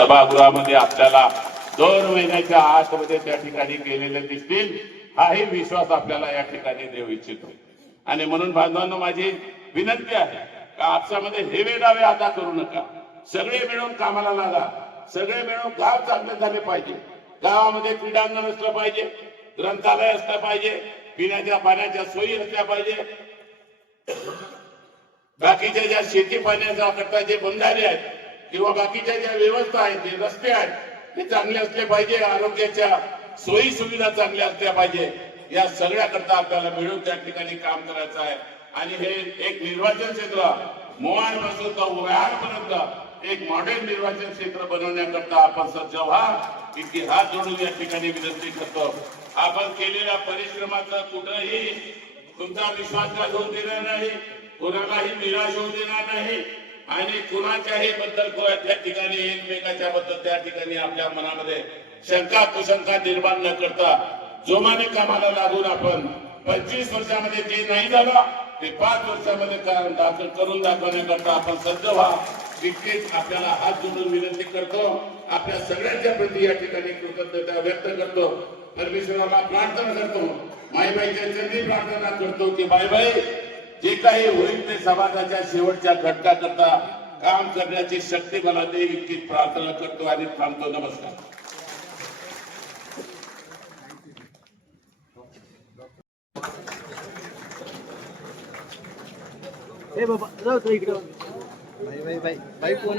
सभागृहामध्ये आपल्याला दोन महिन्याच्या आतमध्ये त्या ठिकाणी केलेले दिसतील हाही विश्वास आपल्याला या ठिकाणी देऊ इच्छितो. आणि म्हणून बांधवांनो माझी विनंती आहे का आपसामध्ये हेवे डावे आता करू नका. सगळे मिळून कामाला लागा. सगळे मिळून गाव चांगले झाले पाहिजे. गावामध्ये क्रीडांगण असलं पाहिजे ग्रंथालय असलं पाहिजे पिण्याच्या पाण्याच्या सोयी असल्या पाहिजे. बाकीच्या ज्या शेती पाण्याचा करता जे बंधारे आहेत किंवा बाकीच्या ज्या व्यवस्था आहेत जे रस्ते आहेत ते चांगले असले पाहिजे आरोग्याच्या सोयी सुविधा चांगल्या असल्या पाहिजे या सगळ्याकरता आपल्याला मिळून त्या ठिकाणी काम करायचं आहे. आणि हे एक निर्वाचन क्षेत्र मोहाडपासून तर पर्यंत एक मॉडेल निर्वाचन क्षेत्र बनवण्याकरता आपण सज्ज व्हा इतकी हात जोडून या ठिकाणी विनंती करतो. आपण केलेल्या परिश्रमाचं कुठंही तुमचा विश्वास होऊ देणार नाही? कोणालाही निराश होऊ देणार नाही? आणि कुणाच्याही बद्दल को- त्या ठिकाणी एकमेकाच्या बद्दल त्या ठिकाणी आपल्या मनामध्ये शंका कुशंका निर्माण न करता जोमाने कामाला लागून आपण पंचवीस वर्षामध्ये जे नाही झालं ते पाच वर्षामध्ये दाखल करून दाखवण्याकरता आपण सज्ज व्हा. तितकेच आपल्याला हात जोडून विनंती करतो. आपल्या सगळ्यांच्या प्रती या ठिकाणी कृतज्ञता व्यक्त करतो. परमेश्वराला प्रार्थना करतो. माईबाईच्या चरणी प्रार्थना करतो की बाईबाई जे काही होईल ते समाजाच्या शेवटच्या घटका करता काम करण्याची शक्ती मला दे इतकी प्रार्थना करतो आणि थांबतो. नमस्कार. ए बाबा जाऊ तू इकडं. बाई बाई बाई बाई कोण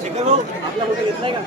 शेखर भाऊ आपला फोटो घेतलाय का?